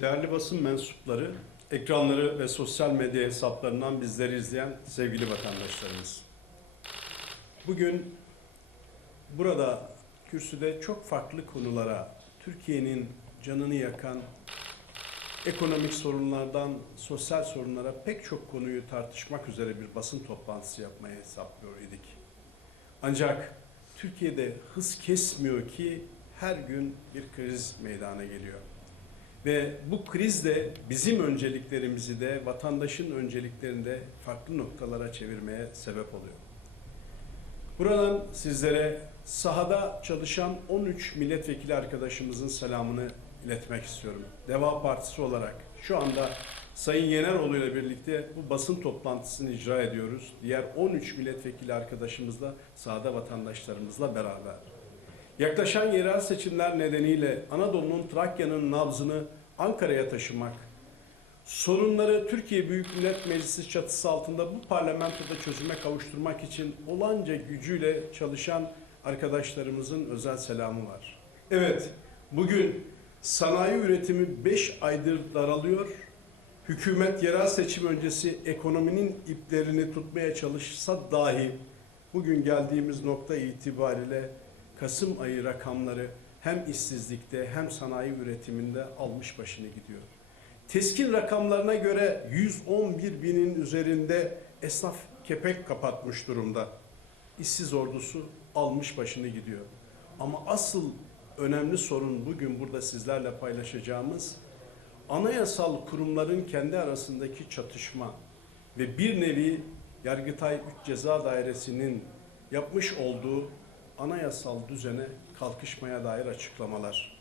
Değerli basın mensupları, ekranları ve sosyal medya hesaplarından bizleri izleyen sevgili vatandaşlarımız. Bugün burada kürsüde çok farklı konulara, Türkiye'nin canını yakan ekonomik sorunlardan sosyal sorunlara pek çok konuyu tartışmak üzere bir basın toplantısı yapmaya hesaplıyor idik. Ancak Türkiye'de hız kesmiyor ki her gün bir kriz meydana geliyor. Ve bu kriz de bizim önceliklerimizi de vatandaşın önceliklerini de farklı noktalara çevirmeye sebep oluyor. Buradan sizlere sahada çalışan 13 milletvekili arkadaşımızın selamını iletmek istiyorum. Deva Partisi olarak şu anda Sayın Yeneroğlu ile birlikte bu basın toplantısını icra ediyoruz. Diğer 13 milletvekili arkadaşımızla sahada vatandaşlarımızla beraber. Yaklaşan yerel seçimler nedeniyle Anadolu'nun Trakya'nın nabzını Ankara'ya taşımak, sorunları Türkiye Büyük Millet Meclisi çatısı altında bu parlamentoda çözüme kavuşturmak için olanca gücüyle çalışan arkadaşlarımızın özel selamı var. Evet, bugün sanayi üretimi 5 aydır daralıyor. Hükümet yerel seçim öncesi ekonominin iplerini tutmaya çalışsa dahi bugün geldiğimiz nokta itibariyle Kasım ayı rakamları hem işsizlikte hem sanayi üretiminde almış başını gidiyor. Teskin rakamlarına göre 111 binin üzerinde esnaf kepek kapatmış durumda. İşsiz ordusu almış başını gidiyor. Ama asıl önemli sorun bugün burada sizlerle paylaşacağımız anayasal kurumların kendi arasındaki çatışma ve bir nevi Yargıtay 3 Ceza Dairesi'nin yapmış olduğu anayasal düzene kalkışmaya dair açıklamalar.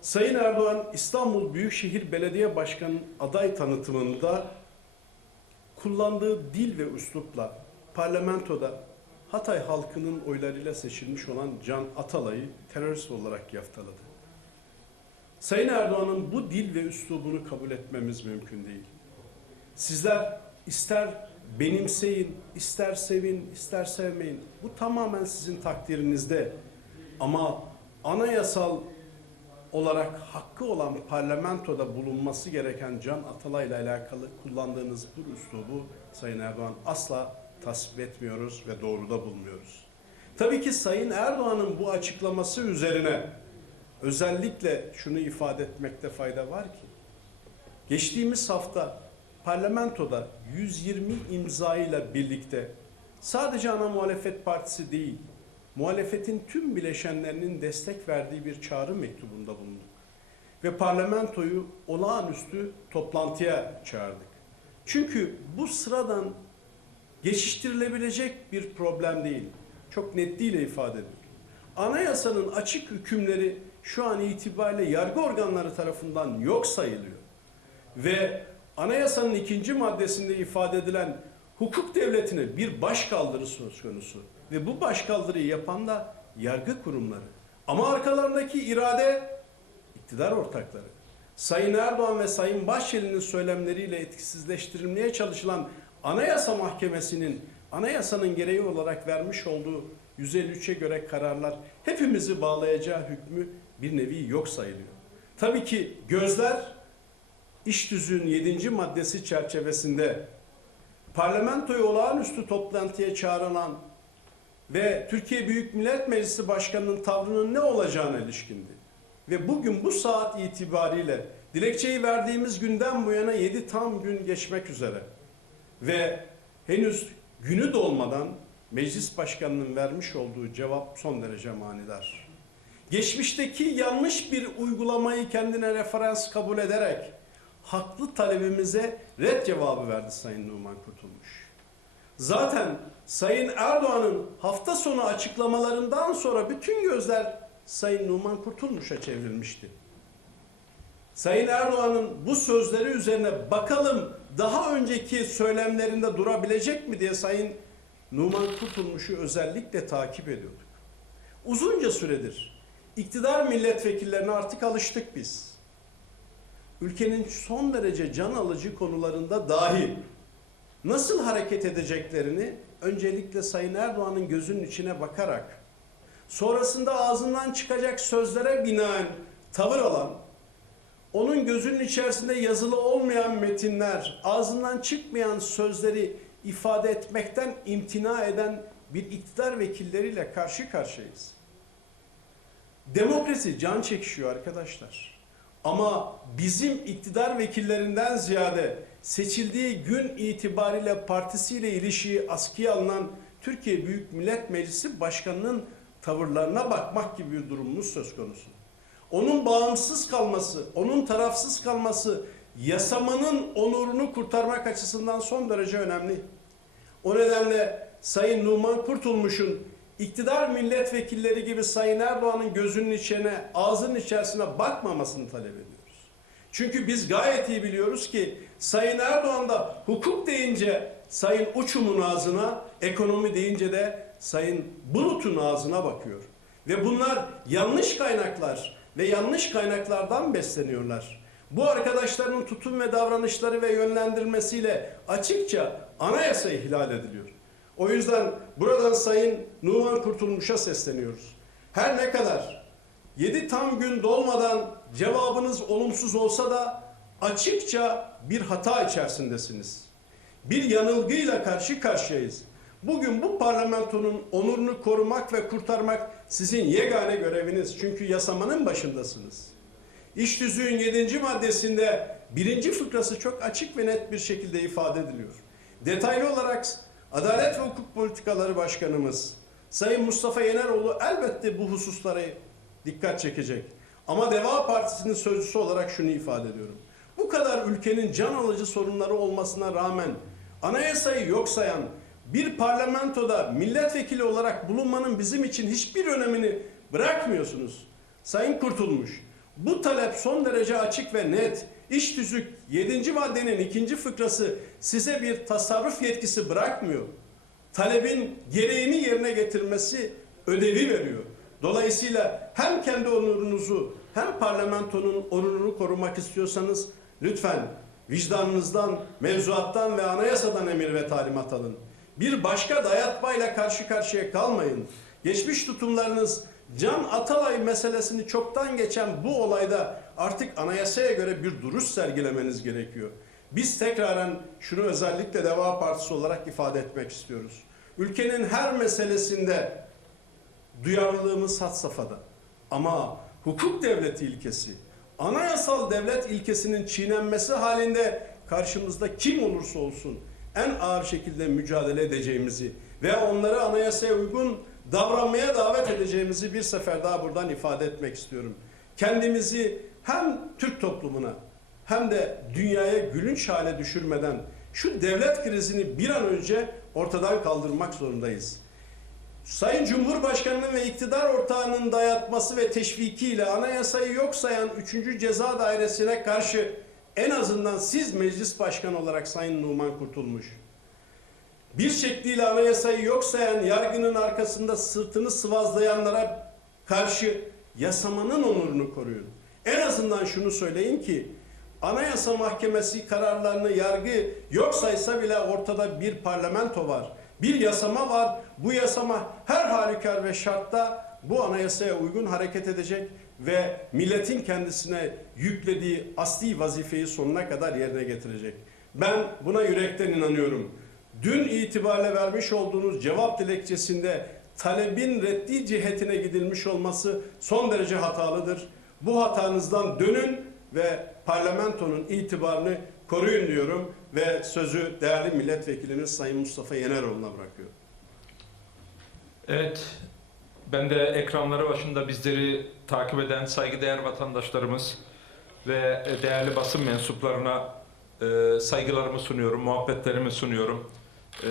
Sayın Erdoğan İstanbul Büyükşehir Belediye Başkanı aday tanıtımında kullandığı dil ve üslupla parlamentoda Hatay halkının oylarıyla seçilmiş olan Can Atalay'ı terörist olarak yaftaladı. Sayın Erdoğan'ın bu dil ve üslubunu kabul etmemiz mümkün değil. Sizler ister benimseyin, ister sevin, ister sevmeyin. Bu tamamen sizin takdirinizde. Ama anayasal olarak hakkı olan parlamentoda bulunması gereken Can Atalay'la alakalı kullandığınız bu üslubu Sayın Erdoğan asla tasvip etmiyoruz ve doğruda bulmuyoruz. Tabii ki Sayın Erdoğan'ın bu açıklaması üzerine özellikle şunu ifade etmekte fayda var ki geçtiğimiz hafta parlamentoda 120 imzayla birlikte sadece ana muhalefet partisi değil, muhalefetin tüm bileşenlerinin destek verdiği bir çağrı mektubunda bulunduk. Ve parlamentoyu olağanüstü toplantıya çağırdık. Çünkü bu sıradan geçiştirilebilecek bir problem değil. Çok netliğiyle ifade ediyor. Anayasanın açık hükümleri şu an itibariyle yargı organları tarafından yok sayılıyor. Ve anayasanın ikinci maddesinde ifade edilen hukuk devletine bir başkaldırı söz konusu. Ve bu başkaldırıyı yapan da yargı kurumları. Ama arkalarındaki irade iktidar ortakları. Sayın Erdoğan ve Sayın Bahçeli'nin söylemleriyle etkisizleştirilmeye çalışılan Anayasa Mahkemesi'nin anayasanın gereği olarak vermiş olduğu 153'e göre kararlar hepimizi bağlayacağı hükmü bir nevi yok sayılıyor. Tabii ki gözler İş tüzüğün 7. maddesi çerçevesinde parlamentoyu olağanüstü toplantıya çağrılan ve Türkiye Büyük Millet Meclisi Başkanı'nın tavrının ne olacağına ilişkindi. Ve bugün bu saat itibariyle dilekçeyi verdiğimiz günden bu yana 7 tam gün geçmek üzere ve henüz günü dolmadan meclis başkanının vermiş olduğu cevap son derece manidar. Geçmişteki yanlış bir uygulamayı kendine referans kabul ederek haklı talebimize red cevabı verdi Sayın Numan Kurtulmuş. Zaten Sayın Erdoğan'ın hafta sonu açıklamalarından sonra bütün gözler Sayın Numan Kurtulmuş'a çevrilmişti. Sayın Erdoğan'ın bu sözleri üzerine bakalım daha önceki söylemlerinde durabilecek mi diye Sayın Numan Kurtulmuş'u özellikle takip ediyorduk. Uzunca süredir iktidar milletvekillerine artık alıştık biz ülkenin son derece can alıcı konularında dahi nasıl hareket edeceklerini öncelikle Sayın Erdoğan'ın gözünün içine bakarak sonrasında ağzından çıkacak sözlere binaen tavır alan onun gözünün içerisinde yazılı olmayan metinler, ağzından çıkmayan sözleri ifade etmekten imtina eden bir iktidar vekilleriyle karşı karşıyayız. Demokrasi can çekişiyor arkadaşlar. Ama bizim iktidar vekillerinden ziyade seçildiği gün itibariyle partisiyle ilişiği askıya alınan Türkiye Büyük Millet Meclisi Başkanı'nın tavırlarına bakmak gibi bir durumumuz söz konusu. Onun bağımsız kalması, onun tarafsız kalması yasamanın onurunu kurtarmak açısından son derece önemli. O nedenle Sayın Numan Kurtulmuş'un iktidar milletvekilleri gibi Sayın Erdoğan'ın gözünün içine, ağzının içerisine bakmamasını talep ediyoruz. Çünkü biz gayet iyi biliyoruz ki Sayın Erdoğan da hukuk deyince Sayın Uçum'un ağzına, ekonomi deyince de Sayın Bulut'un ağzına bakıyor. Ve bunlar yanlış kaynaklar ve yanlış kaynaklardan besleniyorlar. Bu arkadaşların tutum ve davranışları ve yönlendirmesiyle açıkça anayasa ihlal ediliyor. O yüzden buradan Sayın Numan Kurtulmuş'a sesleniyoruz. Her ne kadar 7 tam gün dolmadan cevabınız olumsuz olsa da açıkça bir hata içerisindesiniz. Bir yanılgıyla karşı karşıyayız. Bugün bu parlamentonun onurunu korumak ve kurtarmak sizin yegane göreviniz. Çünkü yasamanın başındasınız. İş tüzüğün 7. maddesinde birinci fıkrası çok açık ve net bir şekilde ifade ediliyor. Detaylı olarak Adalet ve Hukuk Politikaları Başkanımız Sayın Mustafa Yeneroğlu elbette bu hususlara dikkat çekecek. Ama Deva Partisi'nin sözcüsü olarak şunu ifade ediyorum. Bu kadar ülkenin can alıcı sorunları olmasına rağmen anayasayı yok sayan bir parlamentoda milletvekili olarak bulunmanın bizim için hiçbir önemini bırakmıyorsunuz. Sayın Kurtulmuş, bu talep son derece açık ve net. İş tüzük 7. maddenin ikinci fıkrası size bir tasarruf yetkisi bırakmıyor. Talebin gereğini yerine getirmesi ödevi veriyor. Dolayısıyla hem kendi onurunuzu hem parlamentonun onurunu korumak istiyorsanız lütfen vicdanınızdan, mevzuattan ve anayasadan emir ve talimat alın. Bir başka dayatmayla karşı karşıya kalmayın. Geçmiş tutumlarınız Can Atalay meselesini çoktan geçen bu olayda artık anayasaya göre bir duruş sergilemeniz gerekiyor. Biz tekraren şunu özellikle Deva Partisi olarak ifade etmek istiyoruz. Ülkenin her meselesinde duyarlılığımız had safhada. Ama hukuk devleti ilkesi, anayasal devlet ilkesinin çiğnenmesi halinde karşımızda kim olursa olsun en ağır şekilde mücadele edeceğimizi ve onları anayasaya uygun davranmaya davet edeceğimizi bir sefer daha buradan ifade etmek istiyorum. Kendimizi hem Türk toplumuna hem de dünyaya gülünç hale düşürmeden şu devlet krizini bir an önce ortadan kaldırmak zorundayız. Sayın Cumhurbaşkanı'nın ve iktidar ortağının dayatması ve teşvikiyle anayasayı yok sayan 3. Ceza Dairesi'ne karşı en azından siz meclis başkanı olarak Sayın Numan Kurtulmuş, bir şekliyle anayasayı yok sayan yargının arkasında sırtını sıvazlayanlara karşı yasamanın onurunu koruyun. En azından şunu söyleyin ki Anayasa Mahkemesi kararlarını yargı yok saysa bile ortada bir parlamento var. Bir yasama var. Bu yasama her halükarda ve şartta bu anayasaya uygun hareket edecek ve milletin kendisine yüklediği asli vazifeyi sonuna kadar yerine getirecek. Ben buna yürekten inanıyorum. Dün itibariyle vermiş olduğunuz cevap dilekçesinde talebin reddi cihetine gidilmiş olması son derece hatalıdır. Bu hatanızdan dönün ve parlamentonun itibarını koruyun diyorum ve sözü değerli milletvekilimiz Sayın Mustafa Yeneroğlu'na bırakıyorum. Evet, ben de ekranları başında bizleri takip eden saygıdeğer vatandaşlarımız ve değerli basın mensuplarına e, saygılarımı sunuyorum, muhabbetlerimi sunuyorum. E,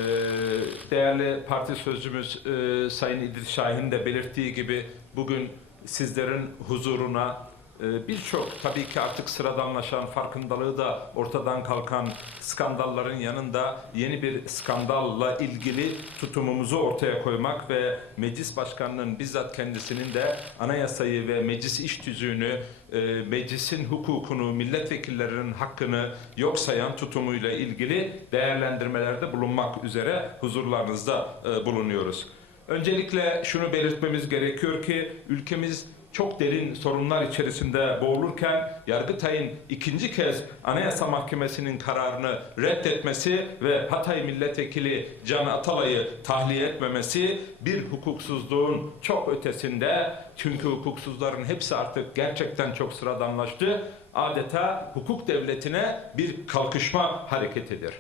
değerli parti sözcümüz e, Sayın İdris Şahin de belirttiği gibi bugün sizlerin huzuruna e, birçok tabii ki artık sıradanlaşan farkındalığı da ortadan kalkan skandalların yanında yeni bir skandalla ilgili tutumumuzu ortaya koymak ve meclis başkanının bizzat kendisinin de anayasayı ve meclis iş tüzüğünü, e, meclisin hukukunu, milletvekillerinin hakkını yok sayan tutumuyla ilgili değerlendirmelerde bulunmak üzere huzurlarınızda e, bulunuyoruz. Öncelikle şunu belirtmemiz gerekiyor ki ülkemiz çok derin sorunlar içerisinde boğulurken Yargıtay'ın ikinci kez Anayasa Mahkemesi'nin kararını reddetmesi ve Hatay Milletvekili Can Atalay'ı tahliye etmemesi bir hukuksuzluğun çok ötesinde çünkü hukuksuzların hepsi artık gerçekten çok sıradanlaştı. Adeta hukuk devletine bir kalkışma hareketidir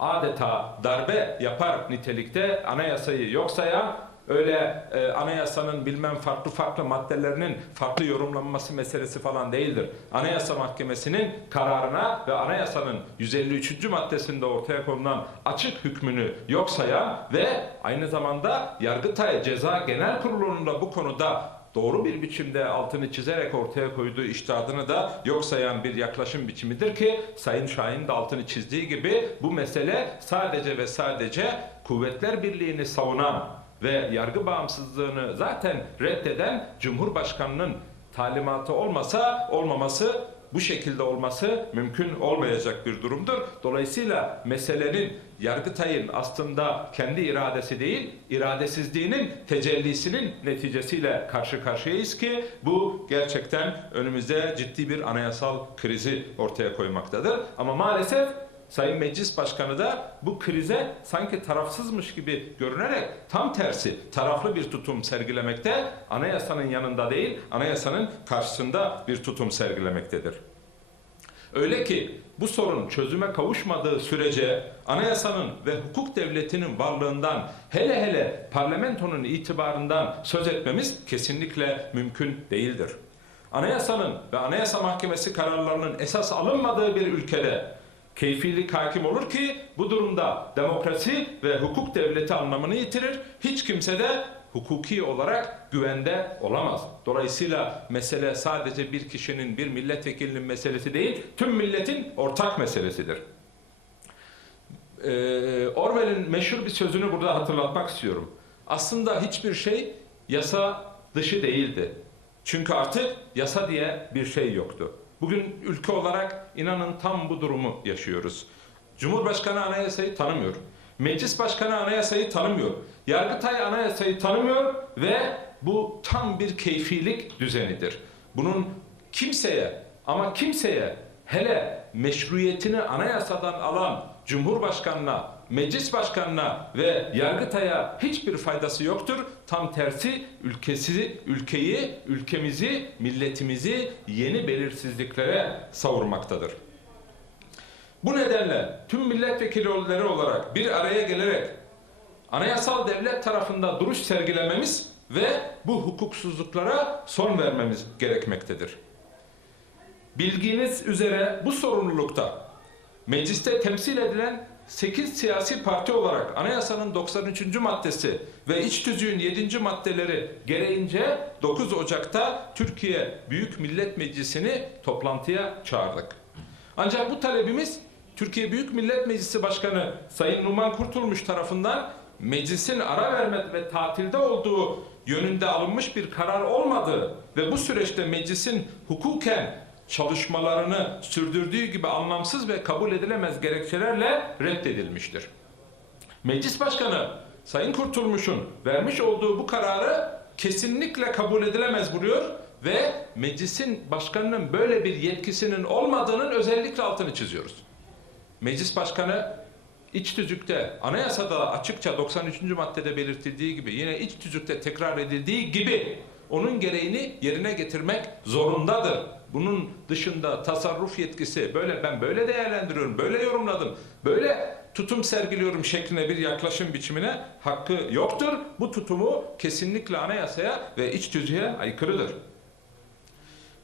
adeta darbe yapar nitelikte anayasayı yok sayan öyle e, anayasanın bilmem farklı farklı maddelerinin farklı yorumlanması meselesi falan değildir. Anayasa Mahkemesi'nin kararına ve anayasanın 153. maddesinde ortaya konulan açık hükmünü yok sayan ve aynı zamanda Yargıtay Ceza Genel Kurulu'nun da bu konuda doğru bir biçimde altını çizerek ortaya koyduğu iştihadını da yok sayan bir yaklaşım biçimidir ki Sayın Şahin de altını çizdiği gibi bu mesele sadece ve sadece Kuvvetler Birliği'ni savunan ve yargı bağımsızlığını zaten reddeden Cumhurbaşkanı'nın talimatı olmasa olmaması bu şekilde olması mümkün olmayacak bir durumdur. Dolayısıyla meselenin Yargıtay'ın aslında kendi iradesi değil, iradesizliğinin tecellisinin neticesiyle karşı karşıyayız ki bu gerçekten önümüzde ciddi bir anayasal krizi ortaya koymaktadır. Ama maalesef Sayın Meclis Başkanı da bu krize sanki tarafsızmış gibi görünerek tam tersi taraflı bir tutum sergilemekte, anayasanın yanında değil, anayasanın karşısında bir tutum sergilemektedir. Öyle ki bu sorun çözüme kavuşmadığı sürece anayasanın ve hukuk devletinin varlığından hele hele parlamentonun itibarından söz etmemiz kesinlikle mümkün değildir. Anayasanın ve Anayasa Mahkemesi kararlarının esas alınmadığı bir ülkede keyfilik hakim olur ki bu durumda demokrasi ve hukuk devleti anlamını yitirir. Hiç kimse de hukuki olarak güvende olamaz. Dolayısıyla mesele sadece bir kişinin, bir milletvekilinin meselesi değil, tüm milletin ortak meselesidir. Ee, Orwell'in meşhur bir sözünü burada hatırlatmak istiyorum. Aslında hiçbir şey yasa dışı değildi. Çünkü artık yasa diye bir şey yoktu. Bugün ülke olarak inanın tam bu durumu yaşıyoruz. Cumhurbaşkanı anayasayı tanımıyor. Meclis Başkanı anayasayı tanımıyor. Yargıtay anayasayı tanımıyor ve bu tam bir keyfilik düzenidir. Bunun kimseye ama kimseye hele meşruiyetini anayasadan alan Cumhurbaşkanına, Meclis Başkanına ve Yargıtay'a hiçbir faydası yoktur. Tam tersi ülkesi, ülkeyi, ülkemizi, milletimizi yeni belirsizliklere savurmaktadır. Bu nedenle tüm milletvekilleri olarak bir araya gelerek anayasal devlet tarafında duruş sergilememiz ve bu hukuksuzluklara son vermemiz gerekmektedir. Bilginiz üzere bu sorumlulukta mecliste temsil edilen 8 siyasi parti olarak anayasanın 93. maddesi ve iç tüzüğün 7. maddeleri gereğince 9 Ocak'ta Türkiye Büyük Millet Meclisi'ni toplantıya çağırdık. Ancak bu talebimiz Türkiye Büyük Millet Meclisi Başkanı Sayın Numan Kurtulmuş tarafından meclisin ara verme ve tatilde olduğu yönünde alınmış bir karar olmadığı ve bu süreçte meclisin hukuken çalışmalarını sürdürdüğü gibi anlamsız ve kabul edilemez gerekçelerle reddedilmiştir. Meclis Başkanı Sayın Kurtulmuş'un vermiş olduğu bu kararı kesinlikle kabul edilemez buluyor ve meclisin başkanının böyle bir yetkisinin olmadığının özellikle altını çiziyoruz. Meclis Başkanı iç tüzükte, anayasada açıkça 93. maddede belirtildiği gibi, yine iç tüzükte tekrar edildiği gibi onun gereğini yerine getirmek zorundadır. Bunun dışında tasarruf yetkisi böyle ben böyle değerlendiriyorum, böyle yorumladım, böyle tutum sergiliyorum şeklinde bir yaklaşım biçimine hakkı yoktur. Bu tutumu kesinlikle anayasaya ve iç tüzüğe aykırıdır.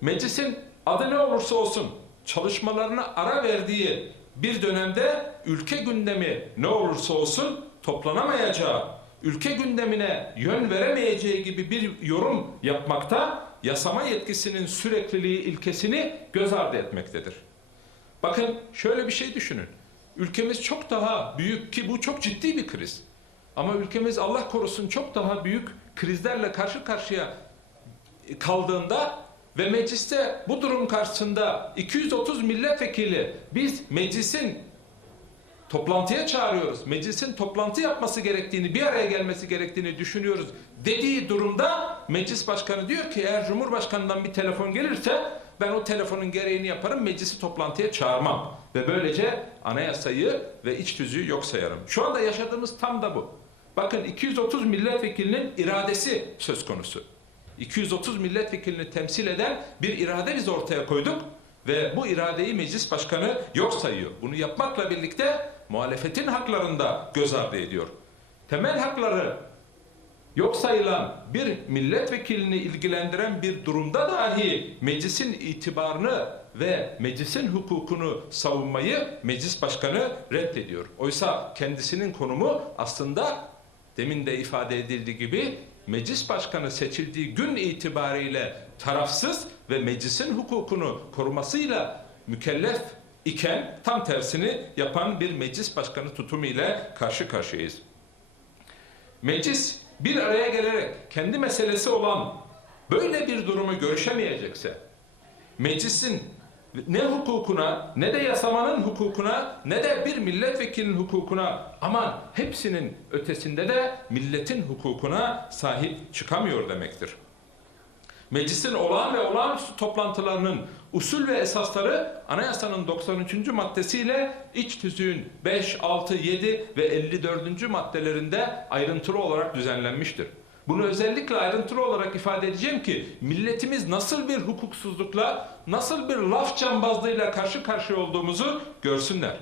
Meclisin adı ne olursa olsun çalışmalarına ara verdiği bir dönemde ülke gündemi ne olursa olsun toplanamayacağı, ülke gündemine yön veremeyeceği gibi bir yorum yapmakta yasama yetkisinin sürekliliği ilkesini göz ardı etmektedir. Bakın şöyle bir şey düşünün. Ülkemiz çok daha büyük ki bu çok ciddi bir kriz. Ama ülkemiz Allah korusun çok daha büyük krizlerle karşı karşıya kaldığında ve mecliste bu durum karşısında 230 milletvekili biz meclisin toplantıya çağırıyoruz. Meclisin toplantı yapması gerektiğini, bir araya gelmesi gerektiğini düşünüyoruz dediği durumda meclis başkanı diyor ki eğer Cumhurbaşkanından bir telefon gelirse ben o telefonun gereğini yaparım, meclisi toplantıya çağırmam. Ve böylece anayasayı ve iç tüzüğü yok sayarım. Şu anda yaşadığımız tam da bu. Bakın 230 milletvekilinin iradesi söz konusu. 230 milletvekilini temsil eden bir irade biz ortaya koyduk ve bu iradeyi meclis başkanı yok sayıyor. Bunu yapmakla birlikte muhalefetin haklarını da göz ardı ediyor. Temel hakları yok sayılan bir milletvekilini ilgilendiren bir durumda dahi meclisin itibarını ve meclisin hukukunu savunmayı meclis başkanı reddediyor. Oysa kendisinin konumu aslında demin de ifade edildiği gibi meclis başkanı seçildiği gün itibariyle tarafsız ve meclisin hukukunu korumasıyla mükellef iken tam tersini yapan bir meclis başkanı tutumu ile karşı karşıyayız. Meclis bir araya gelerek kendi meselesi olan böyle bir durumu görüşemeyecekse meclisin ne hukukuna ne de yasamanın hukukuna ne de bir milletvekilinin hukukuna aman hepsinin ötesinde de milletin hukukuna sahip çıkamıyor demektir. Meclisin olağan ve olağanüstü toplantılarının usul ve esasları anayasanın 93. maddesiyle iç tüzüğün 5, 6, 7 ve 54. maddelerinde ayrıntılı olarak düzenlenmiştir. Bunu özellikle ayrıntılı olarak ifade edeceğim ki milletimiz nasıl bir hukuksuzlukla, nasıl bir laf cambazlığıyla karşı karşıya olduğumuzu görsünler.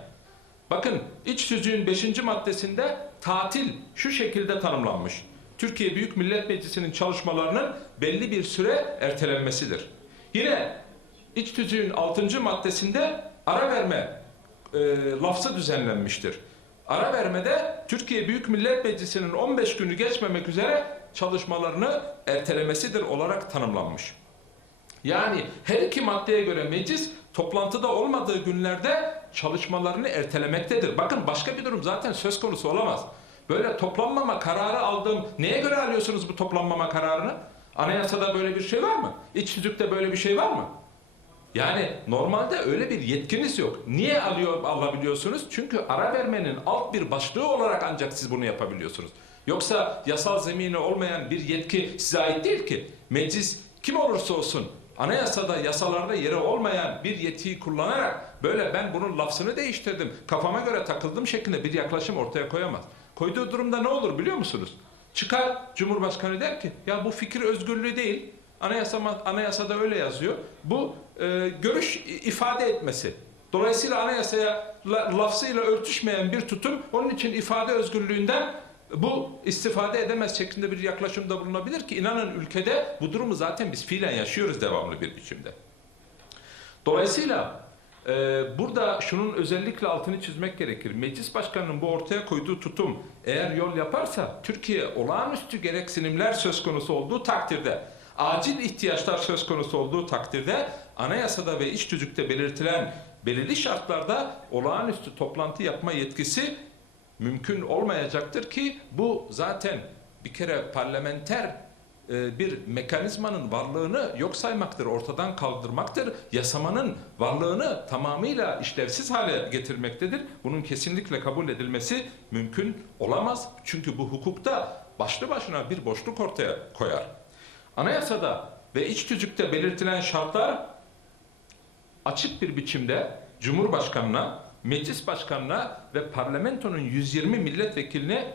Bakın iç tüzüğün 5. maddesinde tatil şu şekilde tanımlanmış. Türkiye Büyük Millet Meclisi'nin çalışmalarının belli bir süre ertelenmesidir. Yine iç tüzüğün 6. maddesinde ara verme e, lafzı düzenlenmiştir. Ara vermede Türkiye Büyük Millet Meclisi'nin 15 günü geçmemek üzere çalışmalarını ertelemesidir olarak tanımlanmış. Yani her iki maddeye göre meclis toplantıda olmadığı günlerde çalışmalarını ertelemektedir. Bakın başka bir durum zaten söz konusu olamaz. Böyle toplanmama kararı aldığım neye göre alıyorsunuz bu toplanmama kararını? Anayasada böyle bir şey var mı? İç tüzükte böyle bir şey var mı? Yani normalde öyle bir yetkiniz yok. Niye alıyor alabiliyorsunuz? Çünkü ara vermenin alt bir başlığı olarak ancak siz bunu yapabiliyorsunuz. Yoksa yasal zemini olmayan bir yetki size ait değil ki. Meclis kim olursa olsun anayasada, yasalarda yeri olmayan bir yetkiyi kullanarak böyle ben bunun lafzını değiştirdim, kafama göre takıldım şeklinde bir yaklaşım ortaya koyamaz. Koyduğu durumda ne olur biliyor musunuz? Çıkar Cumhurbaşkanı der ki ya bu fikir özgürlüğü değil. Anayasa, anayasada öyle yazıyor. Bu e, görüş ifade etmesi. Dolayısıyla anayasaya la, lafzıyla örtüşmeyen bir tutum onun için ifade özgürlüğünden bu istifade edemez şeklinde bir yaklaşımda bulunabilir ki inanın ülkede bu durumu zaten biz fiilen yaşıyoruz devamlı bir biçimde. Dolayısıyla burada şunun özellikle altını çizmek gerekir. Meclis Başkanı'nın bu ortaya koyduğu tutum eğer yol yaparsa Türkiye olağanüstü gereksinimler söz konusu olduğu takdirde acil ihtiyaçlar söz konusu olduğu takdirde anayasada ve iç tüzükte belirtilen belirli şartlarda olağanüstü toplantı yapma yetkisi mümkün olmayacaktır ki bu zaten bir kere parlamenter bir mekanizmanın varlığını yok saymaktır, ortadan kaldırmaktır. Yasamanın varlığını tamamıyla işlevsiz hale getirmektedir. Bunun kesinlikle kabul edilmesi mümkün olamaz. Çünkü bu hukukta başlı başına bir boşluk ortaya koyar. Anayasada ve iç tüzükte belirtilen şartlar açık bir biçimde Cumhurbaşkanına, Meclis Başkanına ve parlamentonun 120 milletvekiline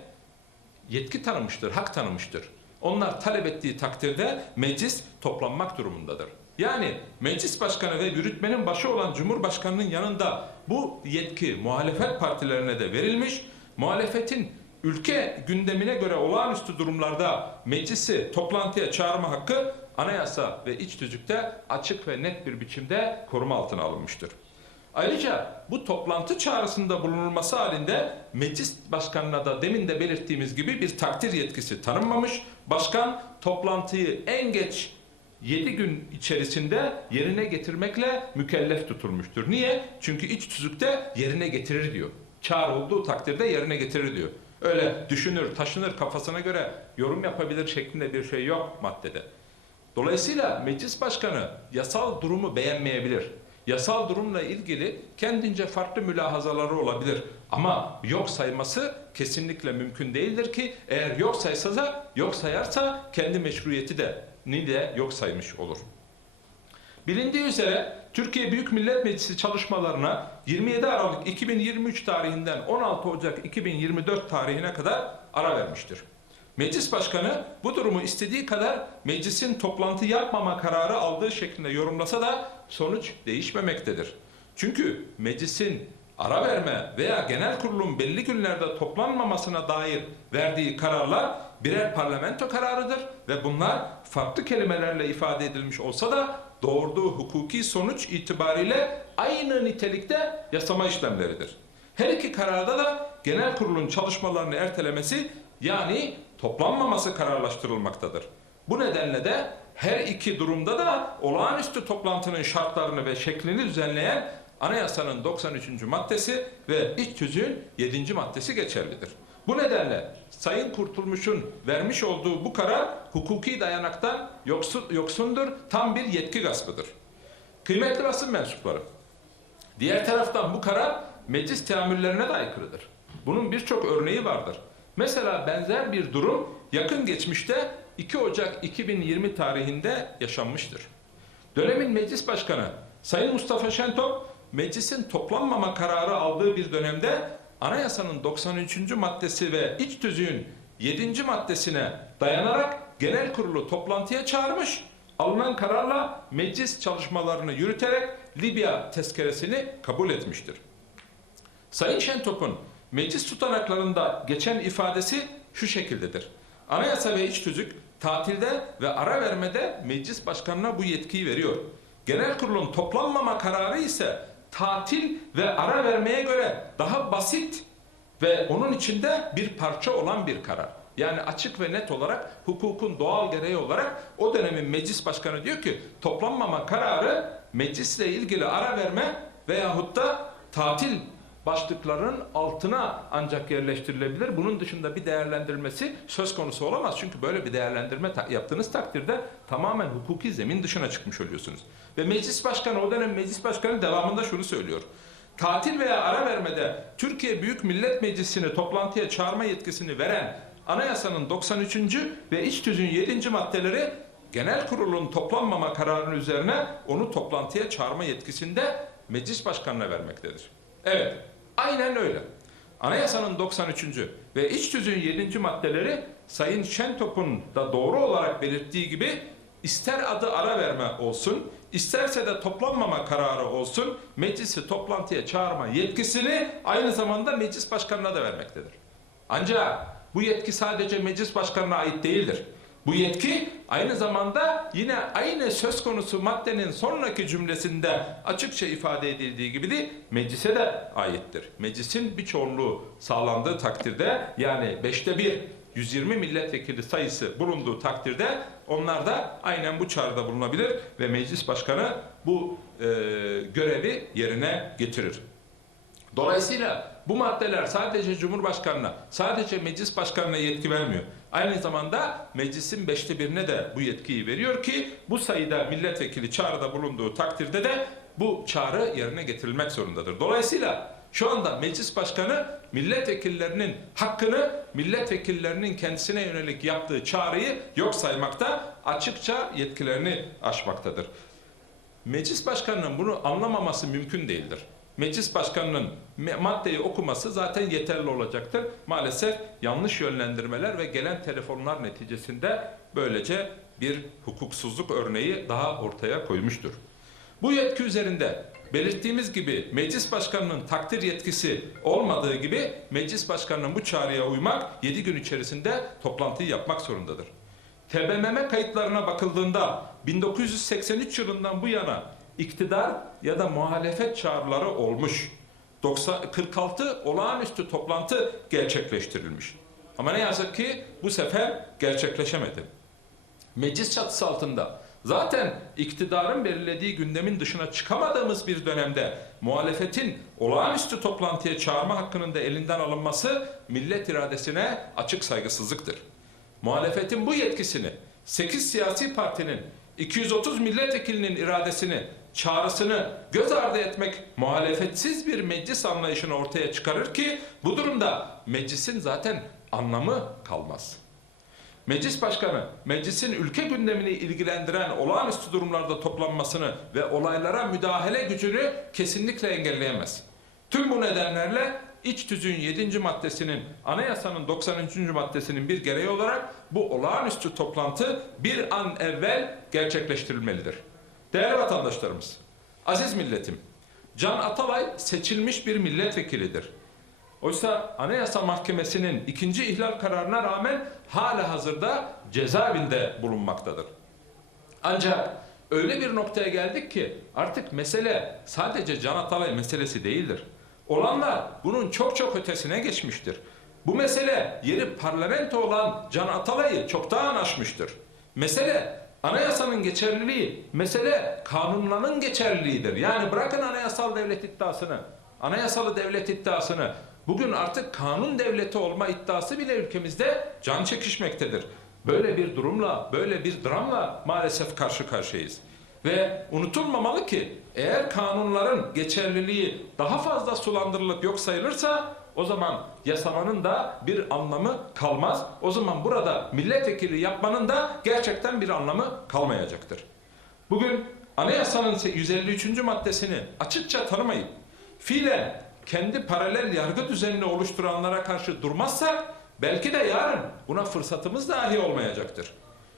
yetki tanımıştır, hak tanımıştır. Onlar talep ettiği takdirde meclis toplanmak durumundadır. Yani meclis başkanı ve yürütmenin başı olan Cumhurbaşkanının yanında bu yetki muhalefet partilerine de verilmiş. Muhalefetin ülke gündemine göre olağanüstü durumlarda meclisi toplantıya çağırma hakkı anayasa ve iç tüzükte açık ve net bir biçimde koruma altına alınmıştır. Ayrıca bu toplantı çağrısında bulunulması halinde meclis başkanına da demin de belirttiğimiz gibi bir takdir yetkisi tanınmamış. Başkan toplantıyı en geç 7 gün içerisinde yerine getirmekle mükellef tutulmuştur. Niye? Çünkü iç tüzükte yerine getirir diyor. Çağrıldığı takdirde yerine getirir diyor. Öyle düşünür, taşınır, kafasına göre yorum yapabilir şeklinde bir şey yok maddede. Dolayısıyla meclis başkanı yasal durumu beğenmeyebilir. Yasal durumla ilgili kendince farklı mülahazaları olabilir. Ama yok sayması kesinlikle mümkün değildir ki eğer yok saysa da yok sayarsa kendi meşruiyeti de ni de yok saymış olur. Bilindiği üzere Türkiye Büyük Millet Meclisi çalışmalarına 27 Aralık 2023 tarihinden 16 Ocak 2024 tarihine kadar ara vermiştir. Meclis Başkanı bu durumu istediği kadar meclisin toplantı yapmama kararı aldığı şeklinde yorumlasa da sonuç değişmemektedir. Çünkü meclisin ara verme veya genel kurulun belli günlerde toplanmamasına dair verdiği kararlar birer parlamento kararıdır ve bunlar farklı kelimelerle ifade edilmiş olsa da doğurduğu hukuki sonuç itibariyle aynı nitelikte yasama işlemleridir. Her iki kararda da genel kurulun çalışmalarını ertelemesi yani toplanmaması kararlaştırılmaktadır. Bu nedenle de her iki durumda da olağanüstü toplantının şartlarını ve şeklini düzenleyen Anayasanın 93. maddesi ve iç tüzüğün 7. maddesi geçerlidir. Bu nedenle Sayın Kurtulmuş'un vermiş olduğu bu karar hukuki dayanaktan yoksun, yoksundur, tam bir yetki gaspıdır. Kıymetli basın mensupları, diğer taraftan bu karar meclis teamüllerine de aykırıdır. Bunun birçok örneği vardır. Mesela benzer bir durum yakın geçmişte 2 Ocak 2020 tarihinde yaşanmıştır. Dönemin meclis başkanı Sayın Mustafa Şentop meclisin toplanmama kararı aldığı bir dönemde anayasanın 93. maddesi ve iç tüzüğün 7. maddesine dayanarak genel kurulu toplantıya çağırmış. Alınan kararla meclis çalışmalarını yürüterek Libya tezkeresini kabul etmiştir. Sayın Şentop'un meclis tutanaklarında geçen ifadesi şu şekildedir. Anayasa ve iç tüzük tatilde ve ara vermede meclis başkanına bu yetkiyi veriyor. Genel kurulun toplanmama kararı ise tatil ve ara vermeye göre daha basit ve onun içinde bir parça olan bir karar. Yani açık ve net olarak hukukun doğal gereği olarak o dönemin meclis başkanı diyor ki toplanmama kararı meclisle ilgili ara verme veyahut da tatil başlıkların altına ancak yerleştirilebilir. Bunun dışında bir değerlendirilmesi söz konusu olamaz. Çünkü böyle bir değerlendirme yaptığınız takdirde tamamen hukuki zemin dışına çıkmış oluyorsunuz. Ve meclis başkanı o dönem meclis başkanı devamında şunu söylüyor. Tatil veya ara vermede Türkiye Büyük Millet Meclisi'ni toplantıya çağırma yetkisini veren Anayasanın 93. ve iç tüzüğün 7. maddeleri genel kurulun toplanmama kararının üzerine onu toplantıya çağırma yetkisinde meclis başkanına vermektedir. Evet, aynen öyle. Anayasanın 93. ve iç tüzüğün 7. maddeleri Sayın Şentop'un da doğru olarak belirttiği gibi ister adı ara verme olsun, isterse de toplanmama kararı olsun, meclisi toplantıya çağırma yetkisini aynı zamanda meclis başkanına da vermektedir. Ancak bu yetki sadece meclis başkanına ait değildir. Bu yetki aynı zamanda yine aynı söz konusu maddenin sonraki cümlesinde açıkça ifade edildiği gibi de meclise de aittir. Meclisin bir çoğunluğu sağlandığı takdirde yani beşte bir 120 milletvekili sayısı bulunduğu takdirde onlar da aynen bu çağrıda bulunabilir ve meclis başkanı bu e, görevi yerine getirir. Dolayısıyla bu maddeler sadece Cumhurbaşkanı'na, sadece meclis başkanına yetki vermiyor. Aynı zamanda meclisin beşte birine de bu yetkiyi veriyor ki bu sayıda milletvekili çağrıda bulunduğu takdirde de bu çağrı yerine getirilmek zorundadır. Dolayısıyla şu anda meclis başkanı milletvekillerinin hakkını milletvekillerinin kendisine yönelik yaptığı çağrıyı yok saymakta açıkça yetkilerini aşmaktadır. Meclis başkanının bunu anlamaması mümkün değildir. Meclis başkanının maddeyi okuması zaten yeterli olacaktır. Maalesef yanlış yönlendirmeler ve gelen telefonlar neticesinde böylece bir hukuksuzluk örneği daha ortaya koymuştur. Bu yetki üzerinde belirttiğimiz gibi meclis başkanının takdir yetkisi olmadığı gibi meclis başkanının bu çağrıya uymak 7 gün içerisinde toplantıyı yapmak zorundadır. TBMM kayıtlarına bakıldığında 1983 yılından bu yana iktidar ya da muhalefet çağrıları olmuş. 90, 46 olağanüstü toplantı gerçekleştirilmiş. Ama ne yazık ki bu sefer gerçekleşemedi. Meclis çatısı altında zaten iktidarın belirlediği gündemin dışına çıkamadığımız bir dönemde muhalefetin olağanüstü toplantıya çağırma hakkının da elinden alınması millet iradesine açık saygısızlıktır. Muhalefetin bu yetkisini 8 siyasi partinin 230 milletvekilinin iradesini çağrısını göz ardı etmek muhalefetsiz bir meclis anlayışını ortaya çıkarır ki bu durumda meclisin zaten anlamı kalmaz. Meclis Başkanı, meclisin ülke gündemini ilgilendiren olağanüstü durumlarda toplanmasını ve olaylara müdahale gücünü kesinlikle engelleyemez. Tüm bu nedenlerle iç tüzüğün 7. maddesinin, anayasanın 93. maddesinin bir gereği olarak bu olağanüstü toplantı bir an evvel gerçekleştirilmelidir. Değerli vatandaşlarımız, aziz milletim, Can Atalay seçilmiş bir milletvekilidir. Oysa Anayasa Mahkemesi'nin ikinci ihlal kararına rağmen hala hazırda cezaevinde bulunmaktadır. Ancak öyle bir noktaya geldik ki artık mesele sadece Can Atalay meselesi değildir. Olanlar bunun çok çok ötesine geçmiştir. Bu mesele yeri parlamento olan Can Atalay'ı çoktan aşmıştır. Mesele anayasanın geçerliliği, mesele kanunların geçerliliğidir. Yani bırakın anayasal devlet iddiasını, anayasalı devlet iddiasını, bugün artık kanun devleti olma iddiası bile ülkemizde can çekişmektedir. Böyle bir durumla, böyle bir dramla maalesef karşı karşıyayız. Ve unutulmamalı ki eğer kanunların geçerliliği daha fazla sulandırılıp yok sayılırsa o zaman yasamanın da bir anlamı kalmaz. O zaman burada milletvekili yapmanın da gerçekten bir anlamı kalmayacaktır. Bugün anayasanın 153. maddesini açıkça tanımayıp fiilen kendi paralel yargı düzenini oluşturanlara karşı durmazsak belki de yarın buna fırsatımız dahi olmayacaktır.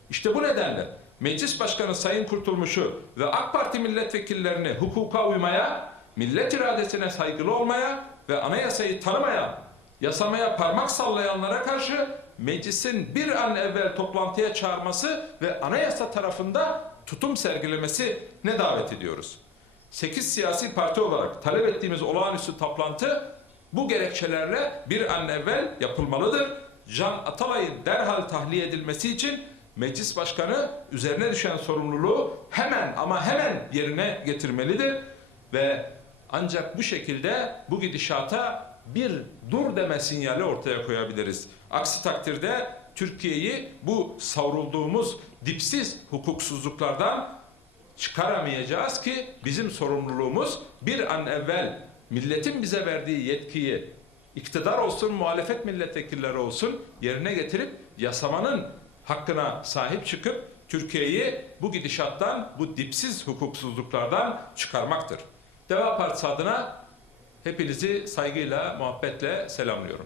İşte bu nedenle Meclis Başkanı Sayın Kurtulmuş'u ve AK Parti milletvekillerini hukuka uymaya, millet iradesine saygılı olmaya ve anayasayı tanımaya, yasamaya parmak sallayanlara karşı meclisin bir an evvel toplantıya çağırması ve anayasa tarafında tutum sergilemesi ne davet ediyoruz. 8 siyasi parti olarak talep ettiğimiz olağanüstü toplantı bu gerekçelerle bir an evvel yapılmalıdır. Can Atalay'ın derhal tahliye edilmesi için meclis başkanı üzerine düşen sorumluluğu hemen ama hemen yerine getirmelidir ve ancak bu şekilde bu gidişata bir dur deme sinyali ortaya koyabiliriz. Aksi takdirde Türkiye'yi bu savrulduğumuz dipsiz hukuksuzluklardan çıkaramayacağız ki bizim sorumluluğumuz bir an evvel milletin bize verdiği yetkiyi iktidar olsun, muhalefet milletvekilleri olsun yerine getirip yasamanın hakkına sahip çıkıp Türkiye'yi bu gidişattan, bu dipsiz hukuksuzluklardan çıkarmaktır. Deva Partisi adına hepinizi saygıyla, muhabbetle selamlıyorum.